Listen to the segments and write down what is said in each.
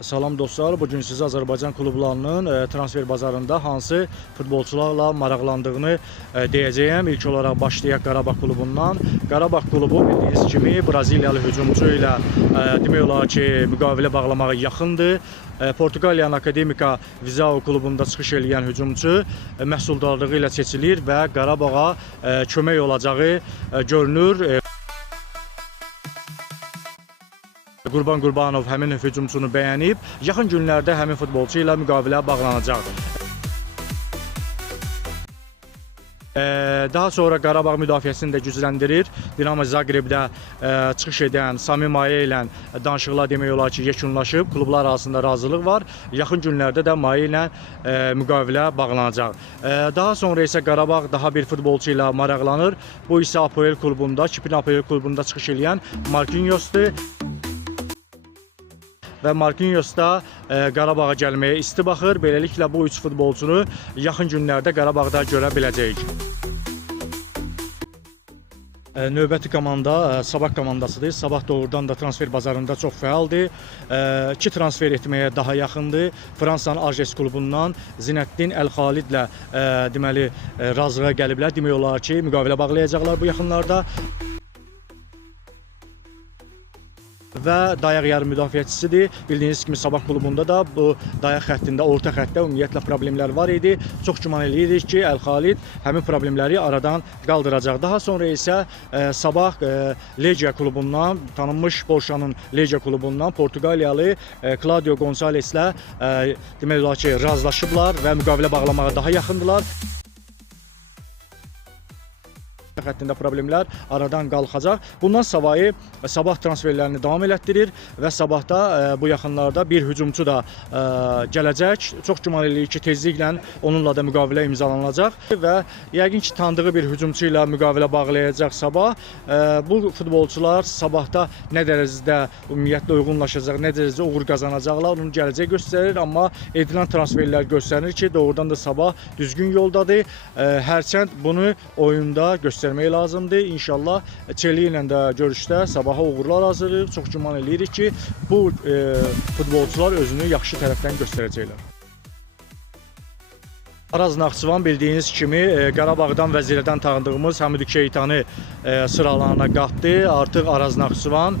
Salam dostlar, bugün sizə Azərbaycan klublarının transfer bazarında hansı futbolçularla maraqlandığını deyəcəyəm. İlk olaraq başlayaq Qarabağ klubundan. Qarabağ klubu bildiyiniz kimi Braziliyalı hücumçu ilə demək olar ki, müqavilə bağlamağa yaxındır. Portuqaliyanın Akademika Vizao klubunda çıxış edən hücumçu məhsuldarlığı ilə seçilir və Qarabağa kömək olacağı görünür. Qurban Qurbanov həmin hücumçunu bəyənib, yaxın günlərdə həmin futbolçu ilə müqavilə bağlanacaq. Daha sonra Qarabağ müdafiəsini də gücləndirir. Dinamo Zagrebdə çıxış edən Sami Maye ilə danışıqlar demək olar ki, yekunlaşıb. Klublar arasında razılıq var. Yaxın günlərdə də Maye ilə müqavilə bağlanacaq. Daha sonra isə Qarabağ daha bir futbolçu ilə maraqlanır. Bu isə APOEL klubunda, Kiprin APOEL klubunda çıxış edən Marquinhos'dur. Və Marquinhos da Qarabağa gəlməyə isti baxır. Beləliklə bu üç futbolçunu yaxın günlərdə Qarabağda görə biləcəyik. Növbəti komanda Sabah komandasıdır. Sabah doğrudan da transfer bazarında çox fəaldır. 2 transfer etməyə daha yaxındır. Fransanın Ajes klubundan Zinəddin Əl-Xalidlə deməli razılığa gəliblər. Demək olar ki, müqavilə bağlayacaqlar bu yaxınlarda. Və dayaq yarı müdafiəçisidir. Bildiyiniz kimi Sabah klubunda da bu dayaq xəttində, orta xəttdə ümumiyyətlə problemlər var idi. Çox güman eləyirik ki, Əl-Xalid həmin problemləri aradan qaldıracaq. Daha sonra isə Sabah Legia klubundan, tanınmış Polşanın Legia klubundan Portuqaliyalı Claudio Gonçaleslə demək olar ki, razılaşıblar və müqavilə bağlamağa daha yaxındılar. Xəttində problemlər aradan qalxacaq. Bundan savayı Sabah transferlərini davam elətdirir və Sabahda bu yaxınlarda bir hücumçu da gələcək. Çox güman eləyirik ki, tezliklə onunla da müqavilə imzalanacaq və yəqin ki, tanıdığı bir hücumçu ilə müqavilə bağlayacaq Sabah. Bu futbolçular Sabahda nə dərəcədə ümumiyyətlə uyğunlaşacaq, nə dərəcədə uğur qazanacaqlar, onu gələcək göstərir. Amma edilən transferlər göstərir ki, doğrudan da Sabah düzgün yoldadır. Hərçənd bunu oyunda göstərmək lazımdır. İnşallah Çeli ilə də görüşdə Sabaha uğurlar hazırlayırıq. Çox güman eləyirik ki, bu futbolçular özünü yaxşı tərəfdən göstərəcəklər. Araz Naxçıvan bildiyiniz kimi Qarabağdan və Zirədən tanıdığımız Həmid Keytanı sıralarına qatdı. Artıq Araz Naxçıvan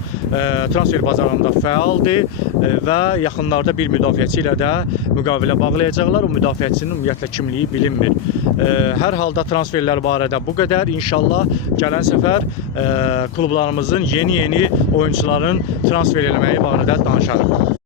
transfer bazarında fəaldır və yaxınlarda bir müdafiəçi ilə də müqavilə bağlayacaqlar. O müdafiəçinin ümumiyyətlə kimliyi bilinmir. Hər halda transferlər barədə bu qədər. İnşallah gələn səfər klublarımızın yeni oyuncuların transfer eləməyi barədə danışarıq.